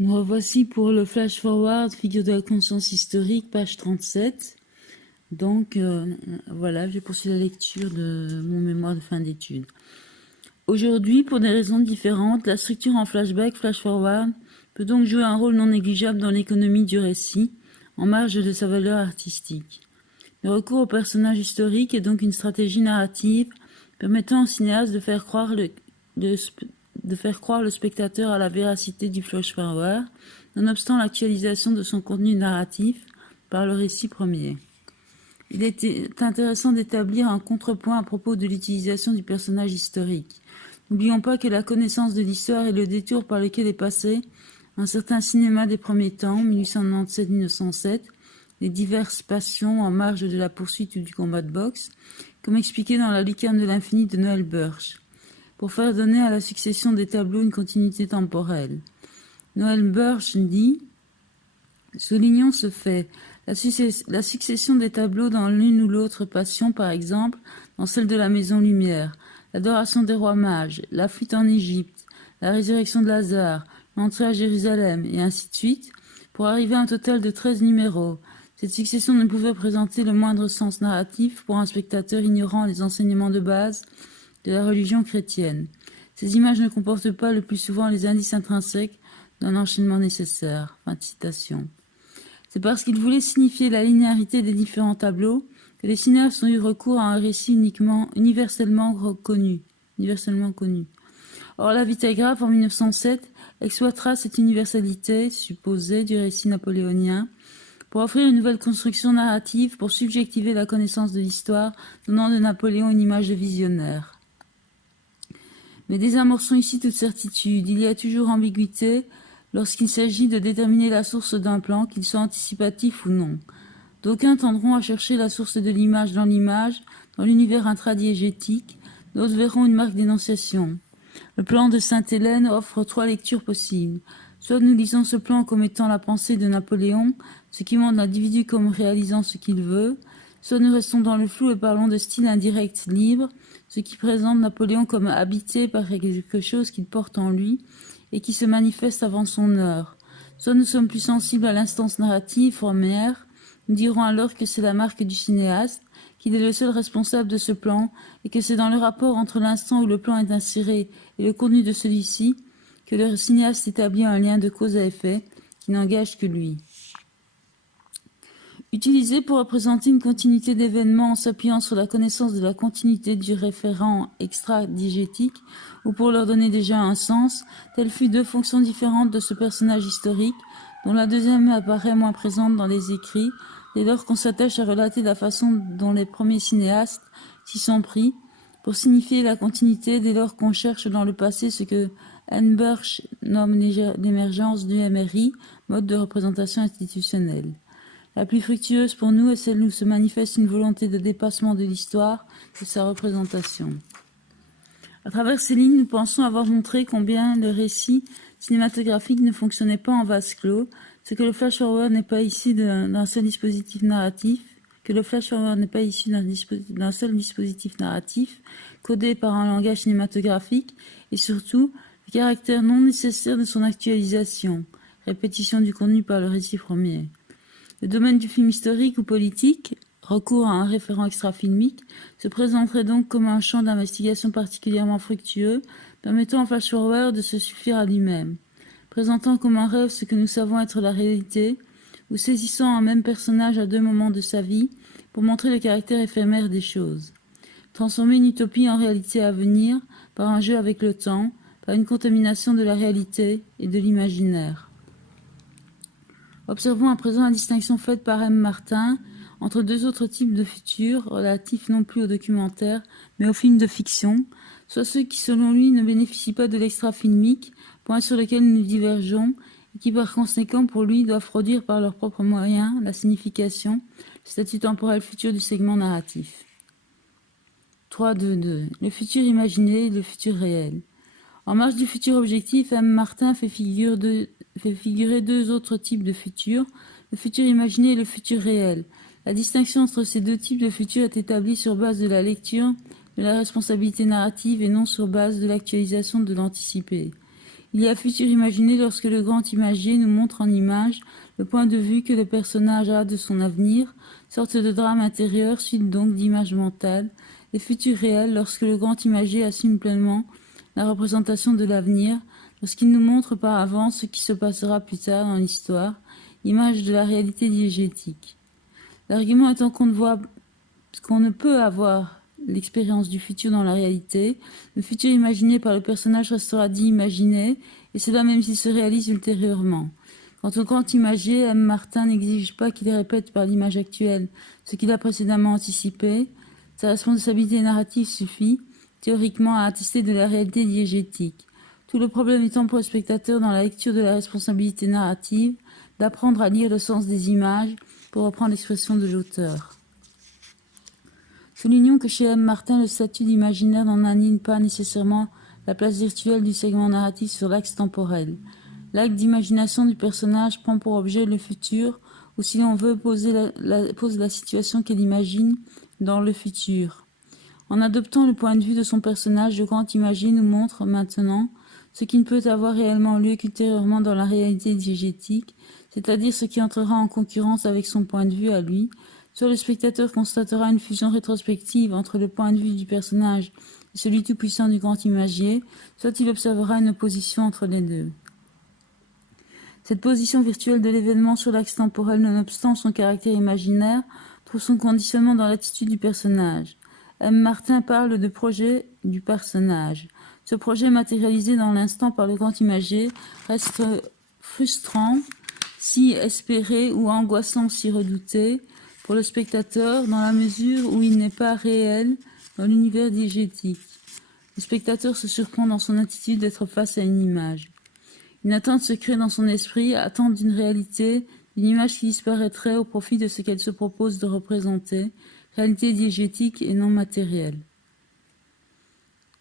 Nous revoici pour le flash forward, figure de la conscience historique, page 37. Donc, voilà, j'ai poursuivi la lecture de mon mémoire de fin d'études. Aujourd'hui, pour des raisons différentes, la structure en flashback, flash forward, peut donc jouer un rôle non négligeable dans l'économie du récit, en marge de sa valeur artistique. Le recours au personnage historique est donc une stratégie narrative permettant au cinéaste de faire croire le spectateur à la véracité du flash forward, nonobstant l'actualisation de son contenu narratif par le récit premier. Il était intéressant d'établir un contrepoint à propos de l'utilisation du personnage historique. N'oublions pas que la connaissance de l'histoire et le détour par lequel est passé un certain cinéma des premiers temps, 1897-1907, les diverses passions en marge de la poursuite ou du combat de boxe, comme expliqué dans La lucarne de l'infini de Noël Burch, pour faire donner à la succession des tableaux une continuité temporelle. Noël Burch dit « Soulignons ce fait. La succession des tableaux dans l'une ou l'autre passion, par exemple, dans celle de la Maison Lumière, l'adoration des rois mages, la fuite en Égypte, la résurrection de Lazare, l'entrée à Jérusalem, et ainsi de suite, pour arriver à un total de 13 numéros. Cette succession ne pouvait présenter le moindre sens narratif pour un spectateur ignorant les enseignements de base de la religion chrétienne. Ces images ne comportent pas le plus souvent les indices intrinsèques d'un enchaînement nécessaire. » Fin de citation. C'est parce qu'ils voulaient signifier la linéarité des différents tableaux que les cinéastes ont eu recours à un récit universellement connu. Or, la vitagraphe, en 1907, exploitera cette universalité supposée du récit napoléonien pour offrir une nouvelle construction narrative pour subjectiver la connaissance de l'histoire, donnant de Napoléon une image de visionnaire. Mais désamorçons ici toute certitude. Il y a toujours ambiguïté lorsqu'il s'agit de déterminer la source d'un plan, qu'il soit anticipatif ou non. D'aucuns tendront à chercher la source de l'image, dans l'univers intradiégétique, d'autres verront une marque d'énonciation. Le plan de Sainte-Hélène offre 3 lectures possibles. Soit nous lisons ce plan comme étant la pensée de Napoléon, ce qui montre l'individu comme réalisant ce qu'il veut, soit nous restons dans le flou et parlons de style indirect libre, ce qui présente Napoléon comme habité par quelque chose qu'il porte en lui et qui se manifeste avant son heure. Soit nous sommes plus sensibles à l'instance narrative première, nous dirons alors que c'est la marque du cinéaste, qu'il est le seul responsable de ce plan et que c'est dans le rapport entre l'instant où le plan est inséré et le contenu de celui-ci que le cinéaste établit un lien de cause à effet qui n'engage que lui. Utilisé pour représenter une continuité d'événements en s'appuyant sur la connaissance de la continuité du référent extra-diégétique ou pour leur donner déjà un sens, telles furent 2 fonctions différentes de ce personnage historique, dont la deuxième apparaît moins présente dans les écrits, dès lors qu'on s'attache à relater la façon dont les premiers cinéastes s'y sont pris, pour signifier la continuité dès lors qu'on cherche dans le passé ce que Anne Burch nomme l'émergence du MRI, mode de représentation institutionnelle. La plus fructueuse pour nous est celle où se manifeste une volonté de dépassement de l'histoire et sa représentation. À travers ces lignes, nous pensons avoir montré combien le récit cinématographique ne fonctionnait pas en vase clos, ce que le flash-forward n'est pas issu d'un seul dispositif narratif, codé par un langage cinématographique, et surtout, le caractère non nécessaire de son actualisation, répétition du contenu par le récit premier. Le domaine du film historique ou politique, recours à un référent extra-filmique, se présenterait donc comme un champ d'investigation particulièrement fructueux, permettant au flash-forward de se suffire à lui-même, présentant comme un rêve ce que nous savons être la réalité, ou saisissant un même personnage à 2 moments de sa vie pour montrer le caractère éphémère des choses. Transformer une utopie en réalité à venir par un jeu avec le temps, par une contamination de la réalité et de l'imaginaire. Observons à présent la distinction faite par M. Martin entre 2 autres types de futurs, relatifs non plus au documentaire, mais aux films de fiction, soit ceux qui, selon lui, ne bénéficient pas de l'extra-filmique, point sur lequel nous divergeons, et qui, par conséquent, pour lui, doivent produire par leurs propres moyens la signification, le statut temporel futur du segment narratif. 3.2.2. Le futur imaginé et le futur réel. En marge du futur objectif, M. Martin fait figurer 2 autres types de futurs, le futur imaginé et le futur réel. La distinction entre ces 2 types de futur est établie sur base de la lecture de la responsabilité narrative et non sur base de l'actualisation de l'anticipé. Il y a futur imaginé lorsque le grand imagier nous montre en image le point de vue que le personnage a de son avenir, sorte de drame intérieur, suite donc d'image mentale, et futur réel lorsque le grand imagier assume pleinement la représentation de l'avenir, lorsqu'il nous montre par avance ce qui se passera plus tard dans l'histoire, image de la réalité diégétique. L'argument étant qu'on ne peut avoir l'expérience du futur dans la réalité, le futur imaginé par le personnage restera dit imaginé, et cela même s'il se réalise ultérieurement. Quant au grand imagier, M. Martin n'exige pas qu'il répète par l'image actuelle ce qu'il a précédemment anticipé. Sa responsabilité narrative suffit, théoriquement, à attester de la réalité diégétique. Tout le problème étant pour le spectateur, dans la lecture de la responsabilité narrative, d'apprendre à lire le sens des images, pour reprendre l'expression de l'auteur. Soulignons que chez M. Martin, le statut d'imaginaire n'en aligne pas nécessairement la place virtuelle du segment narratif sur l'axe temporel. L'acte d'imagination du personnage prend pour objet le futur, ou si l'on veut, pose la situation qu'elle imagine dans le futur. En adoptant le point de vue de son personnage, le grand imagier nous montre maintenant ce qui ne peut avoir réellement lieu qu'ultérieurement dans la réalité diégétique, c'est-à-dire ce qui entrera en concurrence avec son point de vue à lui. Soit le spectateur constatera une fusion rétrospective entre le point de vue du personnage et celui tout-puissant du grand imagier, soit il observera une opposition entre les deux. Cette position virtuelle de l'événement sur l'axe temporel, nonobstant son caractère imaginaire, trouve son conditionnement dans l'attitude du personnage. M. Martin parle de projet du personnage. Ce projet matérialisé dans l'instant par le grand imagier reste frustrant si espéré ou angoissant si redouté pour le spectateur dans la mesure où il n'est pas réel dans l'univers diégétique. Le spectateur se surprend dans son attitude d'être face à une image. Une attente se crée dans son esprit, attente d'une réalité, d'une image qui disparaîtrait au profit de ce qu'elle se propose de représenter, réalité diégétique et non matérielle.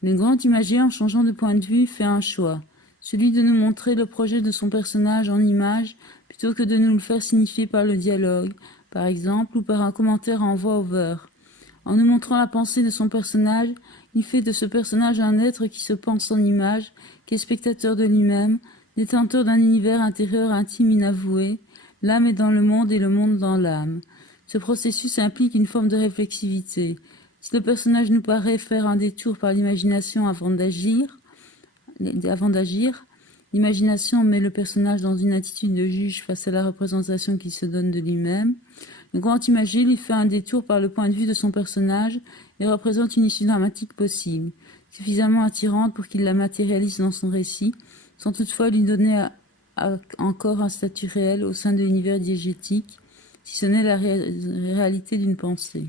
Le grand imagier, en changeant de point de vue, fait un choix, celui de nous montrer le projet de son personnage en image plutôt que de nous le faire signifier par le dialogue, par exemple, ou par un commentaire en voix-over. En nous montrant la pensée de son personnage, il fait de ce personnage un être qui se pense en image, qui est spectateur de lui-même, détenteur d'un univers intérieur intime inavoué. L'âme est dans le monde et le monde dans l'âme. Ce processus implique une forme de réflexivité. Si le personnage nous paraît faire un détour par l'imagination avant d'agir, l'imagination met le personnage dans une attitude de juge face à la représentation qu'il se donne de lui-même. Le grand imagier lui fait un détour par le point de vue de son personnage et représente une issue dramatique possible, suffisamment attirante pour qu'il la matérialise dans son récit, sans toutefois lui donner encore un statut réel au sein de l'univers diégétique, si ce n'est la réalité d'une pensée.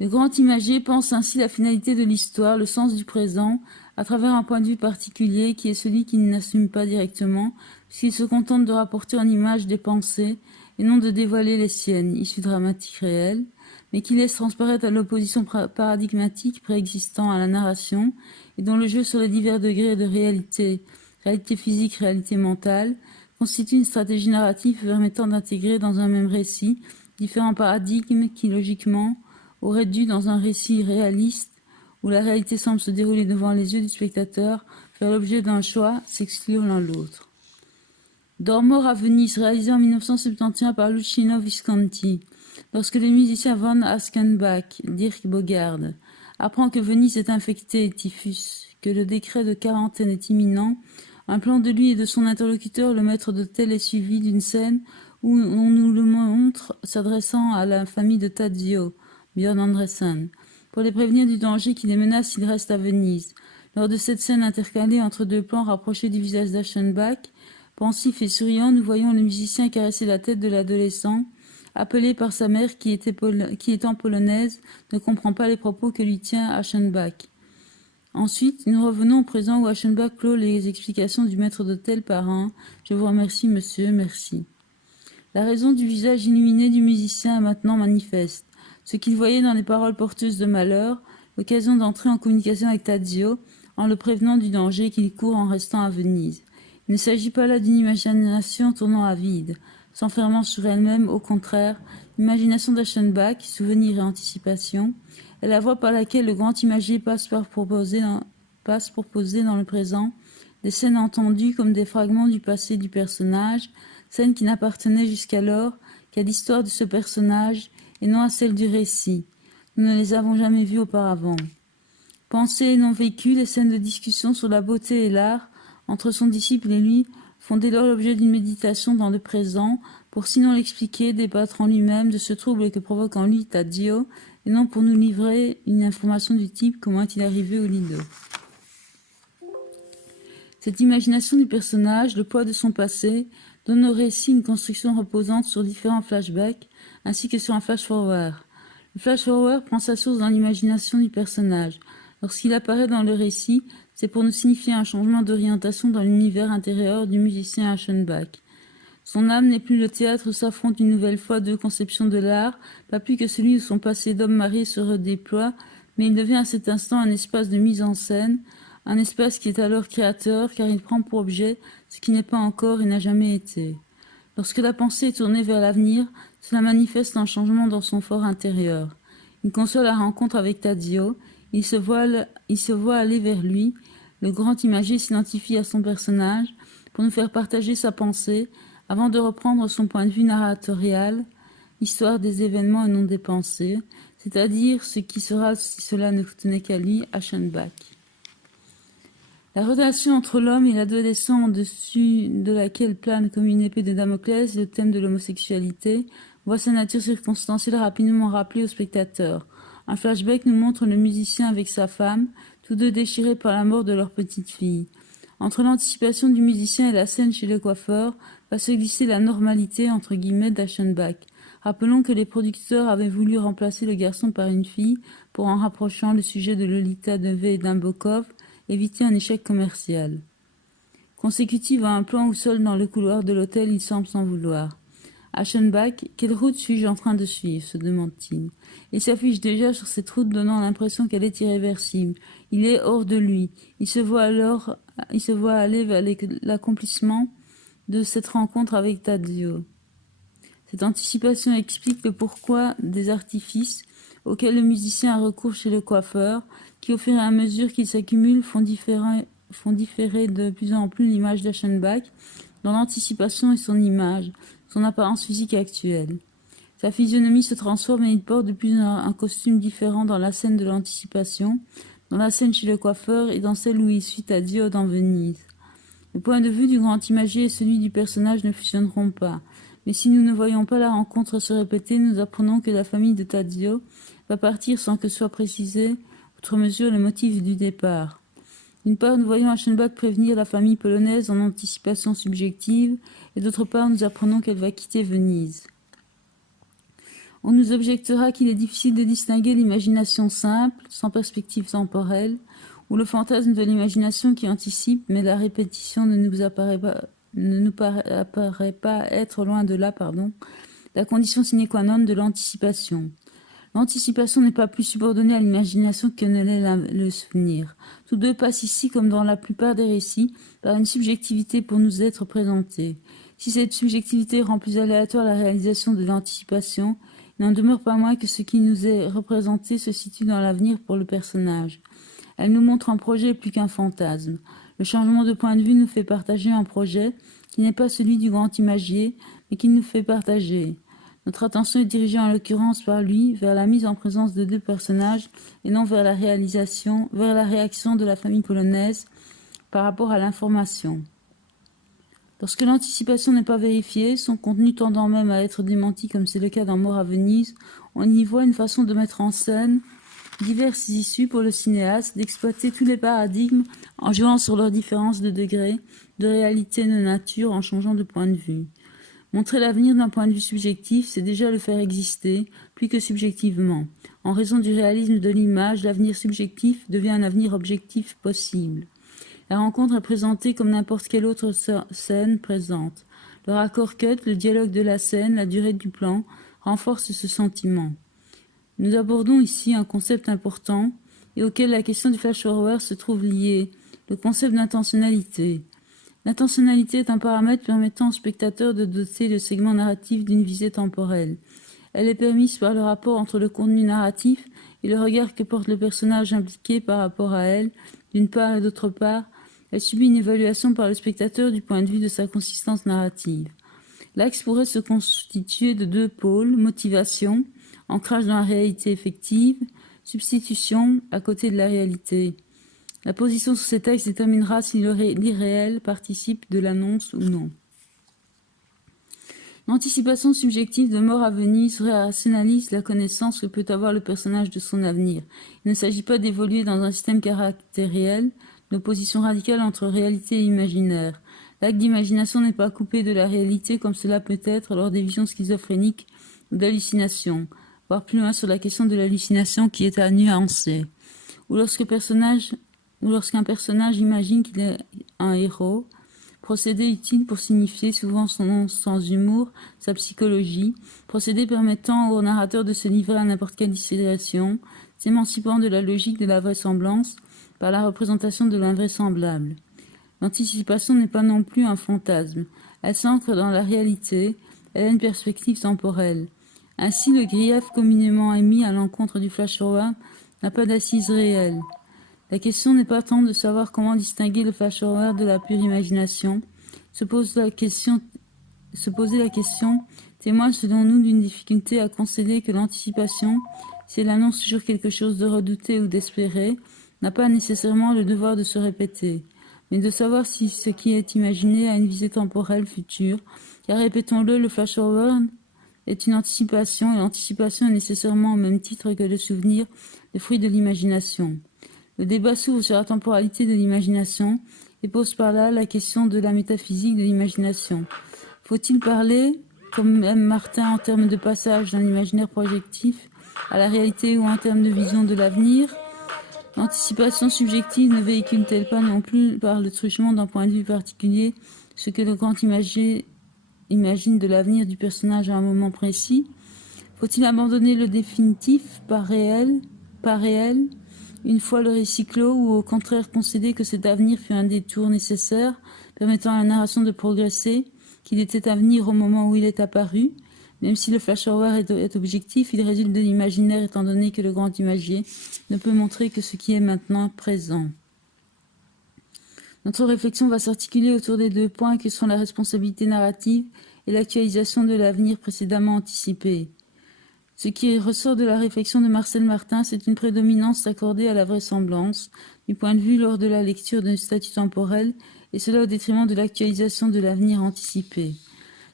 Le grand imagier pense ainsi la finalité de l'histoire, le sens du présent, à travers un point de vue particulier qui est celui qui n'assume pas directement, puisqu'il se contente de rapporter en image des pensées et non de dévoiler les siennes, issues dramatiques réelles, mais qui laisse transparaître à l'opposition paradigmatique préexistant à la narration et dont le jeu sur les divers degrés de réalité, réalité physique, réalité mentale, constitue une stratégie narrative permettant d'intégrer dans un même récit différents paradigmes qui, logiquement, auraient dû, dans un récit réaliste, où la réalité semble se dérouler devant les yeux du spectateur, faire l'objet d'un choix, s'exclure l'un l'autre. Dormor à Venise, réalisé en 1971 par Luchino Visconti, lorsque le musicien Von Aschenbach, Dirk Bogarde, apprend que Venise est infectée, typhus, que le décret de quarantaine est imminent, un plan de lui et de son interlocuteur, le maître d'hôtel, est suivi d'une scène où on nous le montre s'adressant à la famille de Tadzio, Björn Andresen, pour les prévenir du danger qui les menace s'ils restent à Venise. Lors de cette scène intercalée entre deux plans rapprochés du visage d'Aschenbach, pensif et souriant, nous voyons le musicien caresser la tête de l'adolescent, appelé par sa mère qui étant polonaise, ne comprend pas les propos que lui tient Aschenbach. Ensuite, nous revenons au présent où Aschenbach clôt les explications du maître d'hôtel par un « Je vous remercie, monsieur, merci ». La raison du visage illuminé du musicien est maintenant manifeste. Ce qu'il voyait dans les paroles porteuses de malheur, l'occasion d'entrer en communication avec Tadzio, en le prévenant du danger qu'il court en restant à Venise. Il ne s'agit pas là d'une imagination tournant à vide, s'enfermant sur elle-même, au contraire, l'imagination d'Aschenbach, souvenir et anticipation, est la voie par laquelle le grand imagier passe par proposer passe pour poser dans le présent des scènes entendues comme des fragments du passé du personnage, scènes qui n'appartenaient jusqu'alors qu'à l'histoire de ce personnage et non à celle du récit. Nous ne les avons jamais vues auparavant. Pensées et non vécues, les scènes de discussion sur la beauté et l'art entre son disciple et lui font dès lors l'objet d'une méditation dans le présent pour sinon l'expliquer, débattre en lui-même de ce trouble que provoque en lui Tadzio et non pour nous livrer une information du type comment est-il arrivé au Lido. Cette imagination du personnage, le poids de son passé, donne au récit une construction reposante sur différents flashbacks ainsi que sur un flash-forward. Le flash-forward prend sa source dans l'imagination du personnage. Lorsqu'il apparaît dans le récit, c'est pour nous signifier un changement d'orientation dans l'univers intérieur du musicien Aschenbach. Son âme n'est plus le théâtre où s'affrontent une nouvelle fois deux conceptions de l'art, pas plus que celui où son passé d'homme marié se redéploie, mais il devient à cet instant un espace de mise en scène, un espace qui est alors créateur car il prend pour objet ce qui n'est pas encore et n'a jamais été. Lorsque la pensée est tournée vers l'avenir, cela manifeste un changement dans son fort intérieur. Il conçoit la rencontre avec Tadzio, il se voit aller vers lui, le grand imagier s'identifie à son personnage pour nous faire partager sa pensée avant de reprendre son point de vue narratorial, histoire des événements et non des pensées, c'est-à-dire ce qui sera si cela ne tenait qu'à lui, Aschenbach. La relation entre l'homme et l'adolescent au-dessus de laquelle plane comme une épée de Damoclès le thème de l'homosexualité voit sa nature circonstancielle rapidement rappelée au spectateur. Un flashback nous montre le musicien avec sa femme, tous deux déchirés par la mort de leur petite fille. Entre l'anticipation du musicien et la scène chez le coiffeur va se glisser la normalité entre guillemets d'Aschenbach. Rappelons que les producteurs avaient voulu remplacer le garçon par une fille pour, en rapprochant le sujet de Lolita Devey et d'Nabokov, éviter un échec commercial. Consécutive à un plan au sol dans le couloir de l'hôtel, il semble s'en vouloir. Aschenbach, quelle route suis-je en train de suivre, se demande-t-il. Il s'affiche déjà sur cette route donnant l'impression qu'elle est irréversible. Il est hors de lui. Il se voit aller vers l'accomplissement de cette rencontre avec Tadzio. Cette anticipation explique le pourquoi des artifices auxquels le musicien a recours chez le coiffeur, qui au fur et à mesure qu'ils s'accumulent font différer de plus en plus l'image d'Aschenbach dans l'anticipation et son image, son apparence physique actuelle. Sa physionomie se transforme et il porte de plus un costume différent dans la scène de l'anticipation, dans la scène chez le coiffeur et dans celle où il suit Tadzio dans Venise. Le point de vue du grand imagier et celui du personnage ne fusionneront pas. Mais si nous ne voyons pas la rencontre se répéter, nous apprenons que la famille de Tadzio va partir sans que soit précisé, outre mesure, le motif du départ. D'une part, nous voyons Aschenbach prévenir la famille polonaise en anticipation subjective, et d'autre part, nous apprenons qu'elle va quitter Venise. On nous objectera qu'il est difficile de distinguer l'imagination simple, sans perspective temporelle, ou le fantasme de l'imagination qui anticipe, mais la répétition ne nous apparaît pas être loin de là, la condition sine qua non de l'anticipation. L'anticipation n'est pas plus subordonnée à l'imagination que ne l'est le souvenir. Tous deux passent ici, comme dans la plupart des récits, par une subjectivité pour nous être présentés. Si cette subjectivité rend plus aléatoire la réalisation de l'anticipation, il n'en demeure pas moins que ce qui nous est représenté se situe dans l'avenir pour le personnage. Elle nous montre un projet plus qu'un fantasme. Le changement de point de vue nous fait partager un projet qui n'est pas celui du grand imagier, mais qui nous fait partager. Notre attention est dirigée en l'occurrence par lui vers la mise en présence de deux personnages et non vers la réaction de la famille polonaise par rapport à l'information. Lorsque l'anticipation n'est pas vérifiée, son contenu tendant même à être démenti comme c'est le cas dans Mort à Venise, on y voit une façon de mettre en scène diverses issues pour le cinéaste d'exploiter tous les paradigmes en jouant sur leurs différences de degré, de réalité, de nature, en changeant de point de vue. Montrer l'avenir d'un point de vue subjectif, c'est déjà le faire exister, plus que subjectivement. En raison du réalisme de l'image, l'avenir subjectif devient un avenir objectif possible. La rencontre est présentée comme n'importe quelle autre scène présente. Le raccord cut, le dialogue de la scène, la durée du plan, renforcent ce sentiment. Nous abordons ici un concept important et auquel la question du flash-forward se trouve liée, le concept d'intentionnalité. L'intentionnalité est un paramètre permettant au spectateur de doter le segment narratif d'une visée temporelle. Elle est permise par le rapport entre le contenu narratif et le regard que porte le personnage impliqué par rapport à elle, d'une part, et d'autre part, elle subit une évaluation par le spectateur du point de vue de sa consistance narrative. L'axe pourrait se constituer de deux pôles, motivation, ancrage dans la réalité effective, substitution à côté de la réalité. La position sur cet axe déterminera si l'irréel participe de l'annonce ou non. L'anticipation subjective de mort à venir rationalise la connaissance que peut avoir le personnage de son avenir. Il ne s'agit pas d'évoluer dans un système caractériel, l'opposition radicale entre réalité et imaginaire. L'acte d'imagination n'est pas coupé de la réalité comme cela peut être lors des visions schizophréniques ou d'hallucinations, voire plus loin sur la question de l'hallucination qui est à nuancer. Ou lorsqu'un personnage imagine qu'il est un héros, procédé utile pour signifier souvent son sens d'humour, sa psychologie, procédé permettant au narrateur de se livrer à n'importe quelle situation, s'émancipant de la logique de la vraisemblance par la représentation de l'invraisemblable. L'anticipation n'est pas non plus un fantasme, elle s'ancre dans la réalité, elle a une perspective temporelle. Ainsi, le grief communément émis à l'encontre du flash-forward n'a pas d'assise réelle. La question n'est pas tant de savoir comment distinguer le flash-forward de la pure imagination. Se poser la question témoigne selon nous d'une difficulté à concéder que l'anticipation, si elle annonce toujours quelque chose de redouté ou d'espéré, n'a pas nécessairement le devoir de se répéter, mais de savoir si ce qui est imaginé a une visée temporelle future, car répétons-le, le flash-forward est une anticipation, et l'anticipation est nécessairement au même titre que le souvenir, le fruit de l'imagination. Le débat s'ouvre sur la temporalité de l'imagination et pose par là la question de la métaphysique de l'imagination. Faut-il parler, comme M. Martin, en termes de passage d'un imaginaire projectif à la réalité ou en termes de vision de l'avenir? L'anticipation subjective ne véhicule-t-elle pas non plus par le truchement d'un point de vue particulier ce que le grand imagine de l'avenir du personnage à un moment précis? Faut-il abandonner le définitif par réel, une fois le récit clos, ou au contraire concéder que cet avenir fut un détour nécessaire, permettant à la narration de progresser, qu'il était à venir au moment où il est apparu? Même si le flash-forward est objectif, il résulte de l'imaginaire étant donné que le grand imagier ne peut montrer que ce qui est maintenant présent. Notre réflexion va s'articuler autour des deux points que sont la responsabilité narrative et l'actualisation de l'avenir précédemment anticipé. Ce qui ressort de la réflexion de Marcel Martin, c'est une prédominance accordée à la vraisemblance, du point de vue lors de la lecture d'un statut temporel, et cela au détriment de l'actualisation de l'avenir anticipé.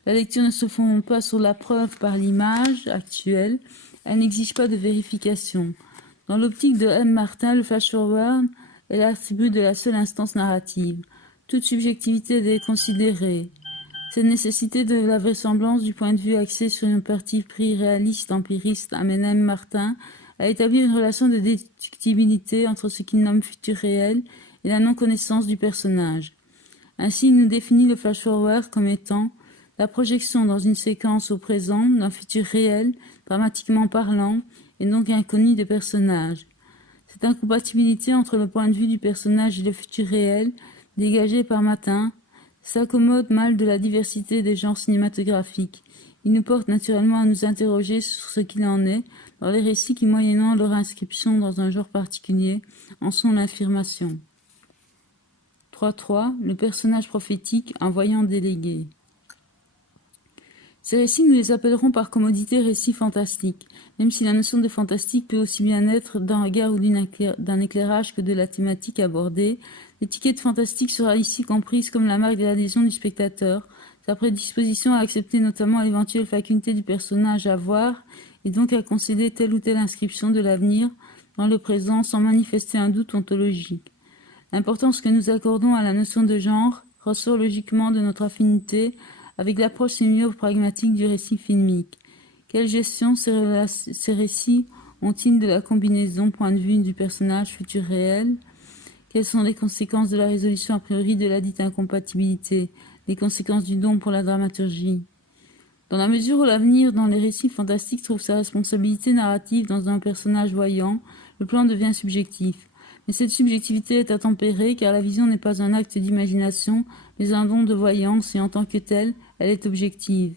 La lecture ne se fonde pas sur la preuve par l'image actuelle, elle n'exige pas de vérification. Dans l'optique de M. Martin, le flash-forward est l'attribut de la seule instance narrative. Toute subjectivité est considérée. Cette nécessité de la vraisemblance du point de vue axé sur un parti pris réaliste, empiriste, amène M. Martin à établir une relation de déductibilité entre ce qu'il nomme futur réel et la non-connaissance du personnage. Ainsi, il nous définit le flash-forward comme étant la projection dans une séquence au présent d'un futur réel, dramatiquement parlant, et donc inconnu des personnages. Cette incompatibilité entre le point de vue du personnage et le futur réel, dégagé par Martin, s'accommode mal de la diversité des genres cinématographiques. Il nous porte naturellement à nous interroger sur ce qu'il en est dans les récits qui, moyennant leur inscription dans un genre particulier, en sont l'affirmation. 3.3. Le personnage prophétique, un voyant délégué. Ces récits, nous les appellerons par commodité récits fantastiques, même si la notion de fantastique peut aussi bien être d'un regard ou d'un éclairage que de la thématique abordée. L'étiquette fantastique sera ici comprise comme la marque de l'adhésion du spectateur, sa prédisposition à accepter notamment l'éventuelle faculté du personnage à voir et donc à concéder telle ou telle inscription de l'avenir dans le présent sans manifester un doute ontologique. L'importance que nous accordons à la notion de genre ressort logiquement de notre affinité avec l'approche sémio-pragmatique du récit filmique. Quelle gestion ces récits ont-ils de la combinaison point de vue du personnage futur réel? Quelles sont les conséquences de la résolution a priori de la dite incompatibilité, les conséquences du don pour la dramaturgie? Dans la mesure où l'avenir dans les récits fantastiques trouve sa responsabilité narrative dans un personnage voyant, le plan devient subjectif. Mais cette subjectivité est à tempérer car la vision n'est pas un acte d'imagination, mais un don de voyance et en tant que tel, elle est objective.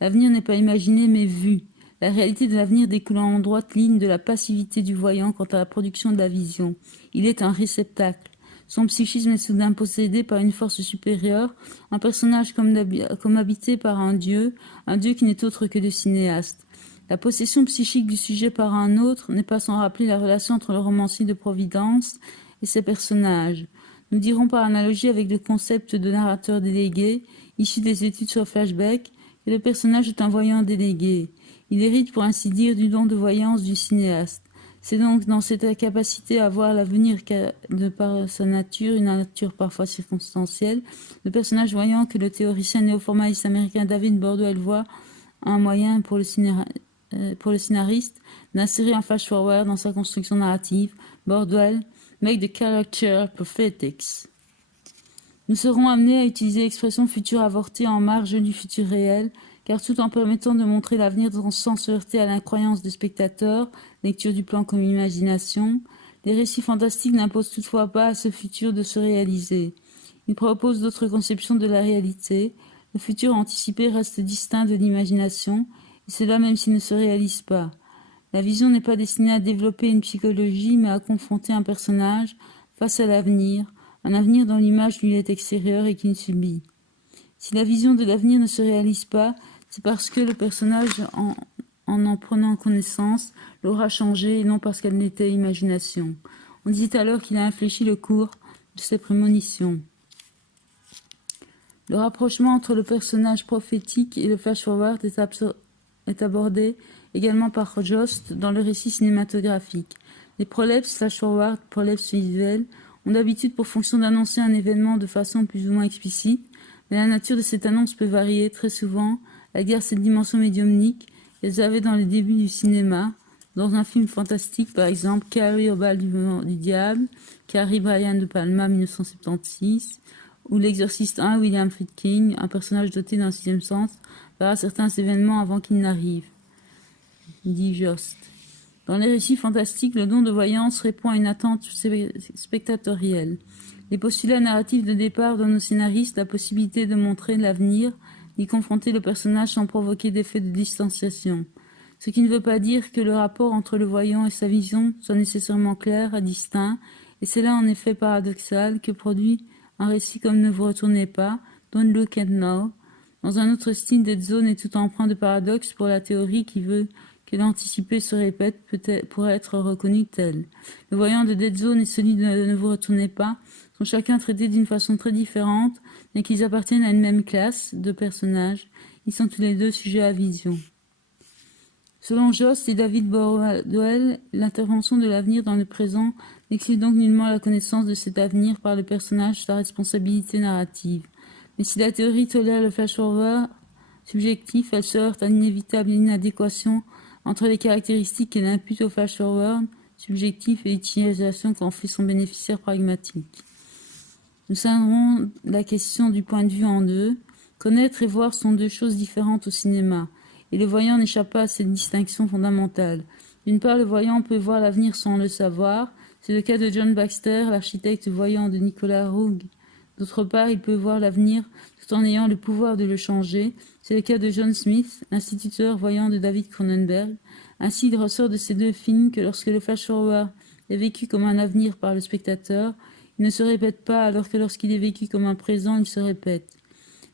L'avenir n'est pas imaginé mais vu. La réalité de l'avenir découlant en droite ligne de la passivité du voyant quant à la production de la vision. Il est un réceptacle. Son psychisme est soudain possédé par une force supérieure, un personnage comme habité par un dieu qui n'est autre que le cinéaste. La possession psychique du sujet par un autre n'est pas sans rappeler la relation entre le romancier de Providence et ses personnages. Nous dirons par analogie avec le concept de narrateur délégué, issu des études sur flashback, que le personnage est un voyant délégué. Il hérite pour ainsi dire du don de voyance du cinéaste. C'est donc dans cette capacité à voir l'avenir qu'a de par sa nature, une nature parfois circonstancielle, le personnage voyant que le théoricien néoformaliste américain David Bordwell voit un moyen pour le scénariste d'insérer un flash-forward dans sa construction narrative. Bordwell make the character prophetics. Nous serons amenés à utiliser l'expression futur avorté en marge du futur réel, car tout en permettant de montrer l'avenir sans se heurter à l'incroyance des spectateurs, lecture du plan comme imagination, les récits fantastiques n'imposent toutefois pas à ce futur de se réaliser. Ils proposent d'autres conceptions de la réalité. Le futur anticipé reste distinct de l'imagination, et cela même s'il ne se réalise pas. La vision n'est pas destinée à développer une psychologie, mais à confronter un personnage face à l'avenir, un avenir dont l'image lui est extérieure et qu'il subit. Si la vision de l'avenir ne se réalise pas, c'est parce que le personnage, en prenant connaissance, l'aura changé et non parce qu'elle n'était imagination. On dit alors qu'il a infléchi le cours de ses prémonitions. Le rapprochement entre le personnage prophétique et le flash-forward est abordé également par Jost dans le récit cinématographique. Les prolepses, flash-forward, prolepses visuels, ont d'habitude pour fonction d'annoncer un événement de façon plus ou moins explicite, mais la nature de cette annonce peut varier. Très souvent, elle garde cette dimension médiumnique qu'elles avaient dans les débuts du cinéma. Dans un film fantastique, par exemple, Carrie au bal du diable, Carrie Brian de Palma, 1976, ou L'Exorciste 1, William Friedkin, un personnage doté d'un sixième sens, verra certains événements avant qu'ils n'arrivent, dit Jost. Dans les récits fantastiques, le don de voyance répond à une attente spectatorielle. Les postulats narratifs de départ donnent aux scénaristes la possibilité de montrer l'avenir, d'y confronter le personnage sans provoquer d'effet de distanciation. Ce qui ne veut pas dire que le rapport entre le voyant et sa vision soit nécessairement clair, distinct, et c'est là en effet paradoxal que produit un récit comme Ne vous retournez pas, Don't Look at Now, dans un autre style. Dead Zone est tout empreint de paradoxe pour la théorie qui veut que l'anticipé se répète pourrait être reconnu tel. Le voyant de Dead Zone et celui de Ne vous retournez pas sont chacun traités d'une façon très différente, mais qu'ils appartiennent à une même classe de personnages. Ils sont tous les deux sujets à vision. Selon Jost et David Bordwell, l'intervention de l'avenir dans le présent n'exclut donc nullement la connaissance de cet avenir par le personnage, sa responsabilité narrative. Mais si la théorie tolère le flash-forward subjectif, elle se heurte à l'inévitable inadéquation entre les caractéristiques qu'elle impute au flash-forward subjectif et l'utilisation qu'en fait son bénéficiaire pragmatique. Nous scindrons la question du point de vue en deux. Connaître et voir sont deux choses différentes au cinéma, et le voyant n'échappe pas à cette distinction fondamentale. D'une part, le voyant peut voir l'avenir sans le savoir. C'est le cas de John Baxter, l'architecte voyant de Nicolas Roeg. D'autre part, il peut voir l'avenir tout en ayant le pouvoir de le changer. C'est le cas de John Smith, l'instituteur voyant de David Cronenberg. Ainsi, il ressort de ces deux films que lorsque le flash-forward est vécu comme un avenir par le spectateur, il ne se répète pas, alors que lorsqu'il est vécu comme un présent, il se répète.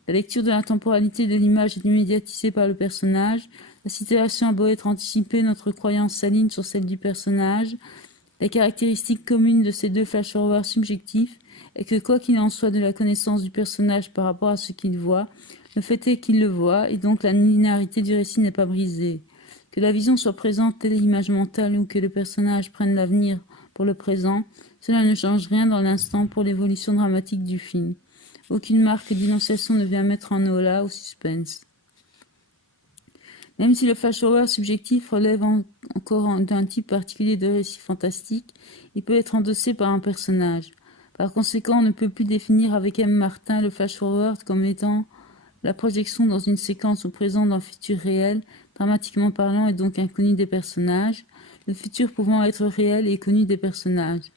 La lecture de la temporalité de l'image est immédiatisée par le personnage. La situation a beau être anticipée, notre croyance s'aligne sur celle du personnage. La caractéristique commune de ces deux flash-forwards subjectifs est que quoi qu'il en soit de la connaissance du personnage par rapport à ce qu'il voit, le fait est qu'il le voit, et donc la linéarité du récit n'est pas brisée. Que la vision soit présente telle l'image mentale ou que le personnage prenne l'avenir pour le présent, cela ne change rien dans l'instant pour l'évolution dramatique du film. Aucune marque d'énonciation ne vient mettre en holà au suspense. Même si le flash-forward subjectif relève encore d'un type particulier de récit fantastique, il peut être endossé par un personnage. Par conséquent, on ne peut plus définir avec M. Martin le flash-forward comme étant la projection dans une séquence au présent d'un futur réel, dramatiquement parlant, et donc inconnu des personnages, le futur pouvant être réel et connu des personnages.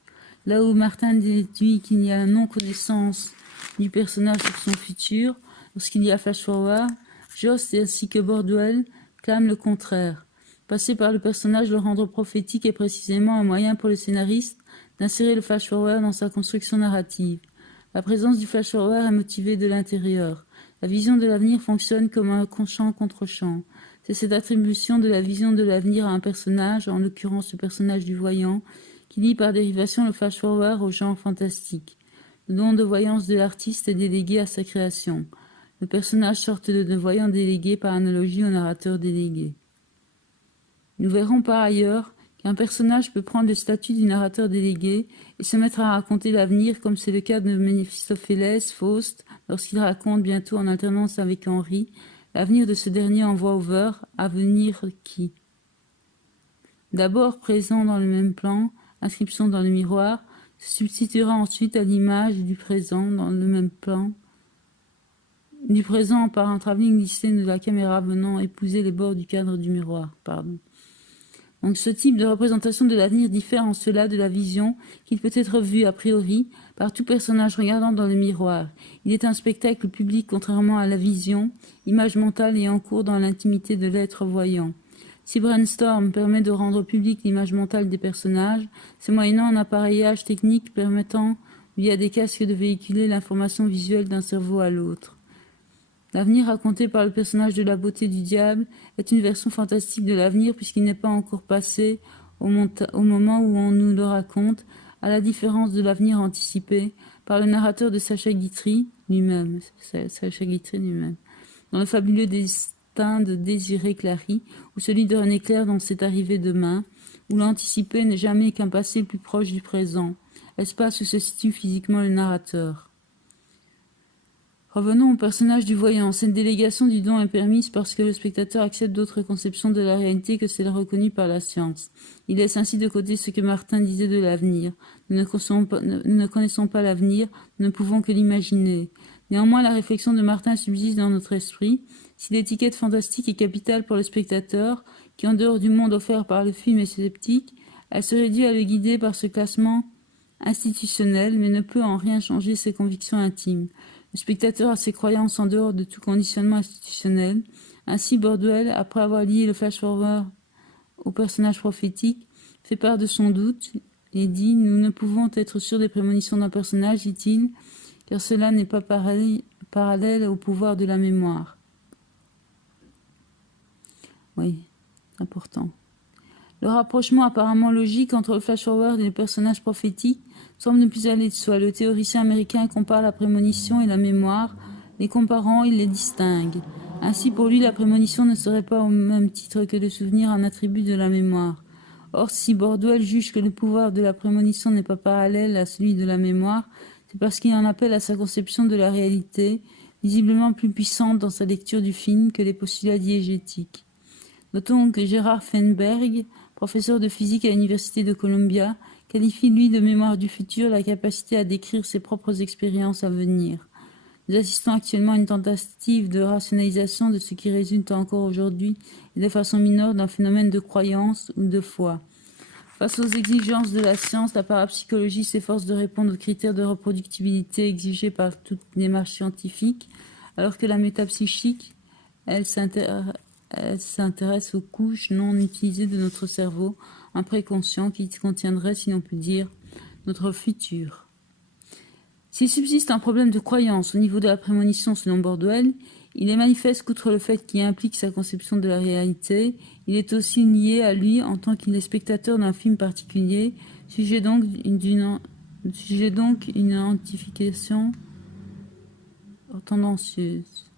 Là où Martin déduit qu'il y a non-connaissance du personnage sur son futur, lorsqu'il y a flash-forward, Jost ainsi que Bordwell clament le contraire. Passer par le personnage, le rendre prophétique est précisément un moyen pour le scénariste d'insérer le flash-forward dans sa construction narrative. La présence du flash-forward est motivée de l'intérieur. La vision de l'avenir fonctionne comme un champ contre champ. C'est cette attribution de la vision de l'avenir à un personnage, en l'occurrence le personnage du voyant, qui lie par dérivation le flash-forward au genre fantastique. Le don de voyance de l'artiste est délégué à sa création. Le personnage sorte de voyant délégué par analogie au narrateur délégué. Nous verrons par ailleurs qu'un personnage peut prendre le statut du narrateur délégué et se mettre à raconter l'avenir, comme c'est le cas de Méphistophélès, Faust, lorsqu'il raconte bientôt en alternance avec Henri, l'avenir de ce dernier en voix-over, avenir qui, d'abord présent dans le même plan, inscription dans le miroir, se substituera ensuite à l'image du présent dans le même plan, du présent par un travelling glissé de la caméra venant épouser les bords du cadre du miroir. Donc ce type de représentation de l'avenir diffère en cela de la vision qu'il peut être vu a priori par tout personnage regardant dans le miroir. Il est un spectacle public contrairement à la vision, image mentale et en cours dans l'intimité de l'être voyant. Si Brainstorm permet de rendre publique l'image mentale des personnages, c'est moyennant un appareillage technique permettant, via des casques, de véhiculer l'information visuelle d'un cerveau à l'autre. L'avenir raconté par le personnage de la beauté du diable est une version fantastique de l'avenir puisqu'il n'est pas encore passé au moment où on nous le raconte, à la différence de l'avenir anticipé par le narrateur de Sacha Guitry lui-même, dans le fabuleux destin de Désiré Clary, ou celui de René Clair dans C'est arrivé demain, où l'anticipé n'est jamais qu'un passé plus proche du présent, espace où se situe physiquement le narrateur. Revenons au personnage du voyant. Cette délégation du don est permise parce que le spectateur accepte d'autres conceptions de la réalité que celles reconnues par la science. Il laisse ainsi de côté ce que Martin disait de l'avenir. Nous ne connaissons pas l'avenir, nous ne pouvons que l'imaginer. Néanmoins, la réflexion de Martin subsiste dans notre esprit. Si l'étiquette fantastique est capitale pour le spectateur, qui en dehors du monde offert par le film est sceptique, elle se réduit à le guider par ce classement institutionnel, mais ne peut en rien changer ses convictions intimes. Le spectateur a ses croyances en dehors de tout conditionnement institutionnel. Ainsi, Borduel, après avoir lié le flash-forward au personnage prophétique, fait part de son doute et dit « Nous ne pouvons être sûrs des prémonitions d'un personnage, dit-il, car cela n'est pas parallèle au pouvoir de la mémoire. » Oui, important. Le rapprochement apparemment logique entre le flash-forward et le personnage prophétique semble ne plus aller de soi. Le théoricien américain compare la prémonition et la mémoire. Les comparant, il les distingue. Ainsi, pour lui, la prémonition ne serait pas au même titre que le souvenir un attribut de la mémoire. Or, si Borduel juge que le pouvoir de la prémonition n'est pas parallèle à celui de la mémoire, c'est parce qu'il en appelle à sa conception de la réalité, visiblement plus puissante dans sa lecture du film que les postulats diégétiques. Notons que Gerhard Feinberg, professeur de physique à l'Université de Columbia, qualifie lui de mémoire du futur la capacité à décrire ses propres expériences à venir. Nous assistons actuellement à une tentative de rationalisation de ce qui résulte encore aujourd'hui et de façon mineure d'un phénomène de croyance ou de foi. Face aux exigences de la science, la parapsychologie s'efforce de répondre aux critères de reproductibilité exigés par toute démarche scientifique, alors que la métapsychique, elle s'intéresse aux couches non utilisées de notre cerveau, un préconscient qui contiendrait, si l'on peut dire, notre futur. S'il subsiste un problème de croyance au niveau de la prémonition selon Borduel, il est manifeste qu'outre le fait qu'il implique sa conception de la réalité, il est aussi lié à lui en tant qu'il est spectateur d'un film particulier, sujet donc une identification tendancieuse.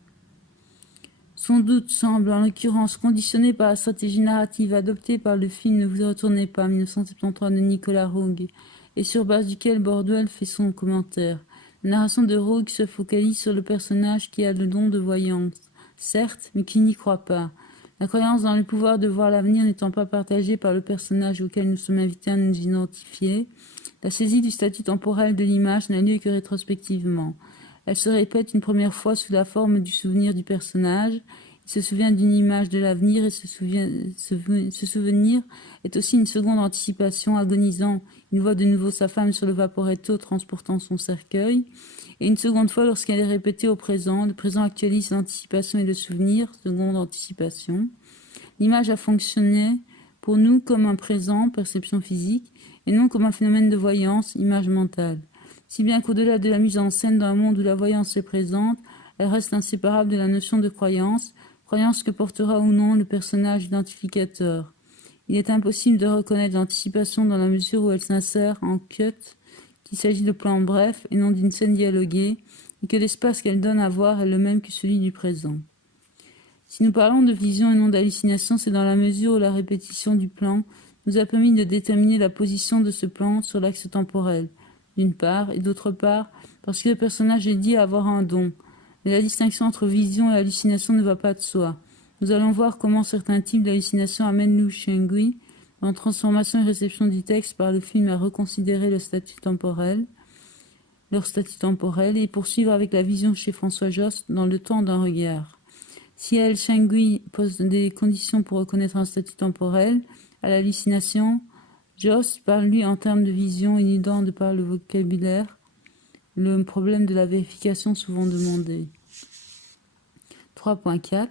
Son doute semble, en l'occurrence, conditionné par la stratégie narrative adoptée par le film Ne vous retournez pas, 1973 de Nicolas Roeg, et sur base duquel Borduel fait son commentaire. La narration de Roeg se focalise sur le personnage qui a le don de voyance, certes, mais qui n'y croit pas. La croyance dans le pouvoir de voir l'avenir n'étant pas partagée par le personnage auquel nous sommes invités à nous identifier, la saisie du statut temporel de l'image n'a lieu que rétrospectivement. Elle se répète une première fois sous la forme du souvenir du personnage. Il se souvient d'une image de l'avenir et ce souvenir est aussi une seconde anticipation agonisant. Il voit de nouveau sa femme sur le vaporetto transportant son cercueil. Et une seconde fois, lorsqu'elle est répétée au présent, le présent actualise l'anticipation et le souvenir, seconde anticipation. l'image a fonctionné pour nous comme un présent, perception physique, et non comme un phénomène de voyance, image mentale. Si bien qu'au-delà de la mise en scène d'un monde où la voyance est présente, elle reste inséparable de la notion de croyance, croyance que portera ou non le personnage identificateur. Il est impossible de reconnaître l'anticipation dans la mesure où elle s'insère en cut, qu'il s'agit de plans brefs et non d'une scène dialoguée, et que l'espace qu'elle donne à voir est le même que celui du présent. Si nous parlons de vision et non d'hallucination, c'est dans la mesure où la répétition du plan nous a permis de déterminer la position de ce plan sur l'axe temporel, d'une part, et d'autre part, parce que le personnage est dit avoir un don. Mais la distinction entre vision et hallucination ne va pas de soi. Nous allons voir comment certains types d'hallucinations amènent Liu Shengui, dans Transformation et réception du texte par le film, à reconsidérer leur statut temporel, et poursuivre avec la vision chez François Jost dans Le temps d'un regard. Si elle, Shengui, pose des conditions pour reconnaître un statut temporel, à l'hallucination, Jost parle lui en termes de vision, éludant de par le vocabulaire le problème de la vérification souvent demandée. 3.4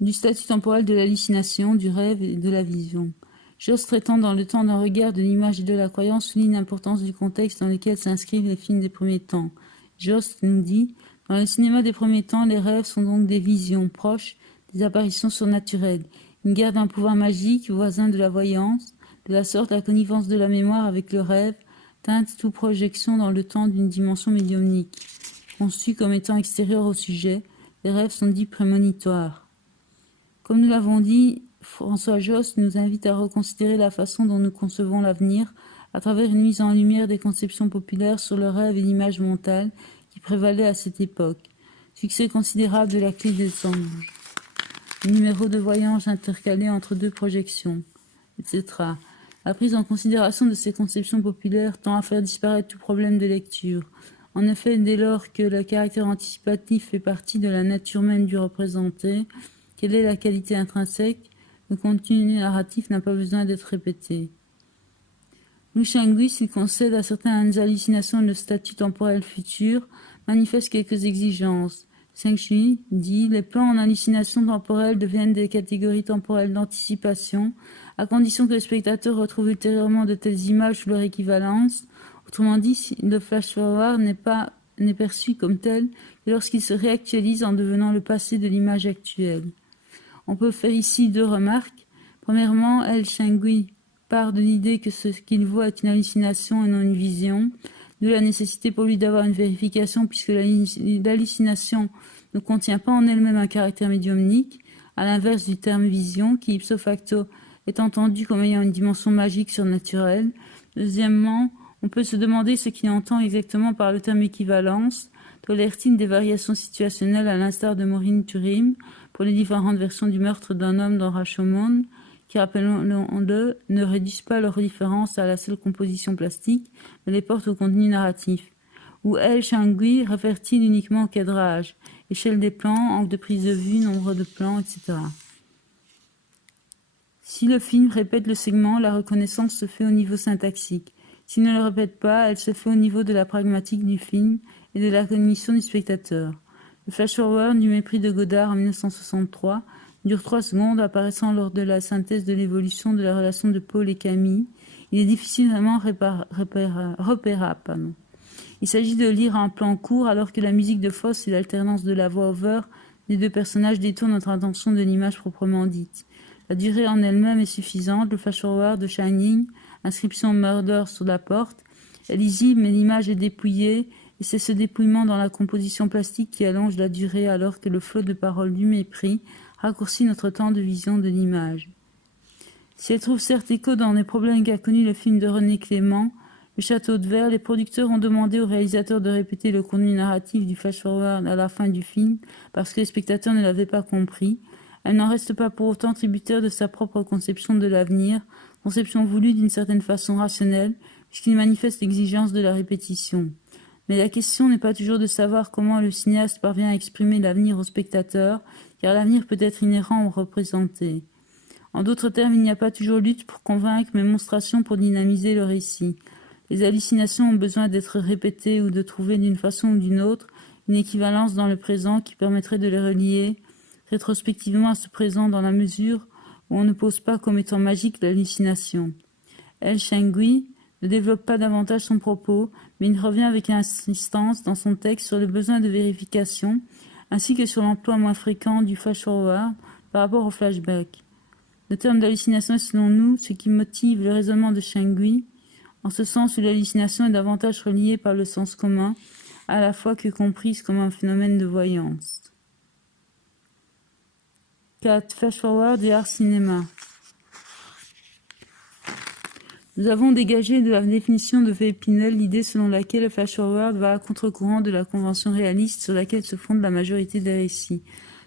Du statut temporel de l'hallucination, du rêve et de la vision. Jost traitant dans Le temps d'un regard de l'image et de la croyance souligne l'importance du contexte dans lequel s'inscrivent les films des premiers temps. Jost nous dit « Dans le cinéma des premiers temps, les rêves sont donc des visions proches, des apparitions surnaturelles. Ils gardent un pouvoir magique, voisin de la voyance. De la sorte, la connivence de la mémoire avec le rêve teinte toute projection dans le temps d'une dimension médiumnique. Conçus comme étant extérieurs au sujet, les rêves sont dits prémonitoires. » Comme nous l'avons dit, François Jost nous invite à reconsidérer la façon dont nous concevons l'avenir à travers une mise en lumière des conceptions populaires sur le rêve et l'image mentale qui prévalaient à cette époque. Succès considérable de la clé des anges. Numéro de voyance intercalé entre deux projections, etc. La prise en considération de ces conceptions populaires tend à faire disparaître tout problème de lecture. En effet, dès lors que le caractère anticipatif fait partie de la nature même du représenté, quelle est la qualité intrinsèque? Le contenu narratif n'a pas besoin d'être répété. Liu Shengui, s'il concède à certaines hallucinations le statut temporel futur, manifeste quelques exigences. Zheng Shui dit « Les plans en hallucination temporelle deviennent des catégories temporelles d'anticipation, à condition que le spectateur retrouve ultérieurement de telles images ou leur équivalence. Autrement dit, le flash-forward n'est perçu comme tel que lorsqu'il se réactualise en devenant le passé de l'image actuelle. » On peut faire ici deux remarques. Premièrement, Shengui part de l'idée que ce qu'il voit est une hallucination et non une vision, d'où la nécessité pour lui d'avoir une vérification puisque l'hallucination ne contient pas en elle-même un caractère médiumnique, à l'inverse du terme vision qui, ipso facto, est entendu comme ayant une dimension magique surnaturelle. Deuxièmement, on peut se demander ce qu'il entend exactement par le terme équivalence. Tolère-t-il des variations situationnelles à l'instar de Maureen Turim pour les différentes versions du meurtre d'un homme dans Rashomon, qui, rappelons-le, ne réduisent pas leurs différences à la seule composition plastique, mais les portent au contenu narratif? Ou Shengui réfère-t-il uniquement au cadrage, échelle des plans, angle de prise de vue, nombre de plans, etc. Si le film répète le segment, la reconnaissance se fait au niveau syntaxique. S'il ne le répète pas, elle se fait au niveau de la pragmatique du film et de la cognition du spectateur. Le flash-forward du Mépris de Godard en 1963 dure 3 secondes, apparaissant lors de la synthèse de l'évolution de la relation de Paul et Camille. Il est difficilement repérable. Il s'agit de lire un plan court alors que la musique de Fosse et l'alternance de la voix-over des deux personnages détournent notre attention de l'image proprement dite. La durée en elle-même est suffisante. Le flash-forward de Shining, inscription Murder sur la porte, est lisible mais l'image est dépouillée et c'est ce dépouillement dans la composition plastique qui allonge la durée alors que le flot de paroles du mépris raccourcit notre temps de vision de l'image. Si elle trouve certes écho dans les problèmes qu'a connus le film de René Clément, Le Château de Verre, les producteurs ont demandé au réalisateur de répéter le contenu narratif du flash-forward à la fin du film parce que les spectateurs ne l'avaient pas compris. Elle n'en reste pas pour autant tributaire de sa propre conception de l'avenir, conception voulue d'une certaine façon rationnelle, puisqu'il manifeste l'exigence de la répétition. Mais la question n'est pas toujours de savoir comment le cinéaste parvient à exprimer l'avenir au spectateur, car l'avenir peut être inhérent ou représenté. En d'autres termes, il n'y a pas toujours lutte pour convaincre, mais monstration pour dynamiser le récit. Les hallucinations ont besoin d'être répétées ou de trouver d'une façon ou d'une autre une équivalence dans le présent qui permettrait de les relier rétrospectivement à ce présent dans la mesure où on ne pose pas comme étant magique l'hallucination. El Shengui ne développe pas davantage son propos, mais il revient avec insistance dans son texte sur le besoin de vérification, ainsi que sur l'emploi moins fréquent du flash-forward par rapport au flashback. Le terme d'hallucination est selon nous ce qui motive le raisonnement de Shengui, en ce sens où l'hallucination est davantage reliée par le sens commun, à la fois que comprise comme un phénomène de voyance. 4. Flash-forward et art cinéma. Nous avons dégagé de la définition de Épinel l'idée selon laquelle le flash-forward va à contre-courant de la convention réaliste sur laquelle se fonde la majorité des récits.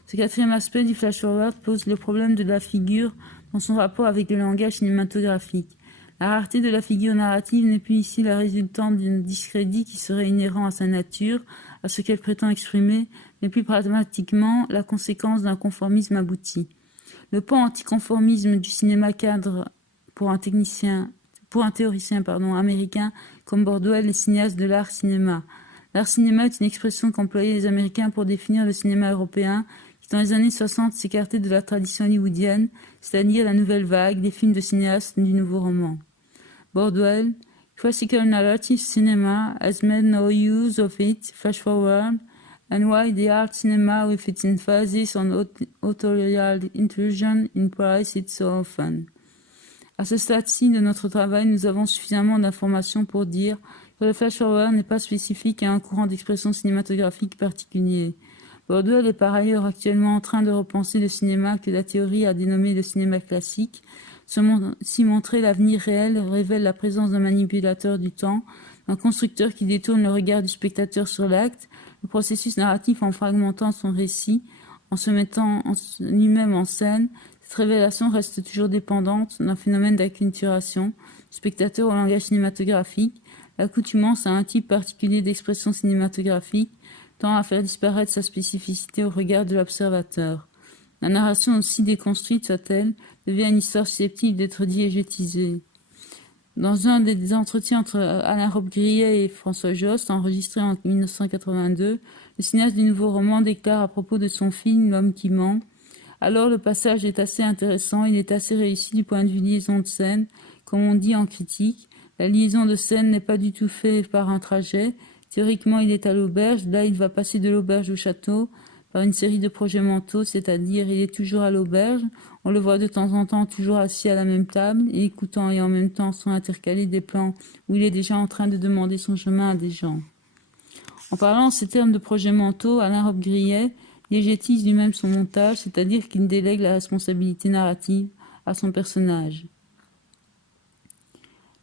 Ce quatrième aspect du flash-forward pose le problème de la figure dans son rapport avec le langage cinématographique. La rareté de la figure narrative n'est plus ici la résultante d'un discrédit qui serait inhérent à sa nature, à ce qu'elle prétend exprimer, mais plus pragmatiquement la conséquence d'un conformisme abouti. Le pan anticonformisme du cinéma cadre pour un théoricien américain comme Bordwell est cinéaste de l'art cinéma. L'art cinéma est une expression qu'employaient les Américains pour définir le cinéma européen qui dans les années 60 s'écartait de la tradition hollywoodienne, c'est-à-dire la nouvelle vague des films de cinéastes du nouveau roman. Bordwell, classical narrative cinema has made no use of it, flash forward, and why the art cinema with its emphasis on authorial intrusion in price it so often. À ce stade-ci de notre travail, nous avons suffisamment d'informations pour dire que le flash-forward n'est pas spécifique à un courant d'expression cinématographique particulier. Bordwell est par ailleurs actuellement en train de repenser le cinéma que la théorie a dénommé le cinéma classique. Si montrer l'avenir réel révèle la présence d'un manipulateur du temps, d'un constructeur qui détourne le regard du spectateur sur l'acte, le processus narratif en fragmentant son récit, en se mettant lui-même en scène. Cette révélation reste toujours dépendante d'un phénomène d'acculturation, spectateur au langage cinématographique. L'accoutumance à un type particulier d'expression cinématographique tend à faire disparaître sa spécificité au regard de l'observateur. La narration, aussi déconstruite soit-elle, devient une histoire susceptible d'être diégétisée. Dans un des entretiens entre Alain Robbe-Grillet et François Jost, enregistré en 1982, le cinéaste du nouveau roman déclare à propos de son film « L'homme qui ment ». Alors le passage est assez intéressant, il est assez réussi du point de vue liaison de scène, comme on dit en critique. La liaison de scène n'est pas du tout faite par un trajet. Théoriquement, il est à l'auberge, là il va passer de l'auberge au château par une série de projets mentaux, c'est-à-dire il est toujours à l'auberge, on le voit de temps en temps toujours assis à la même table, et écoutant et en même temps sont intercalés des plans où il est déjà en train de demander son chemin à des gens. En parlant en ces termes de projets mentaux, Alain Robbe-Grillet diégétise lui-même son montage, c'est-à-dire qu'il délègue la responsabilité narrative à son personnage.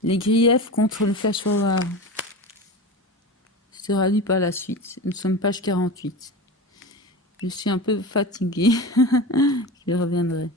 Les griefs contre le flash-forward. Ce sera lu par la suite. Nous sommes page 48. Je suis un peu fatiguée. Je reviendrai.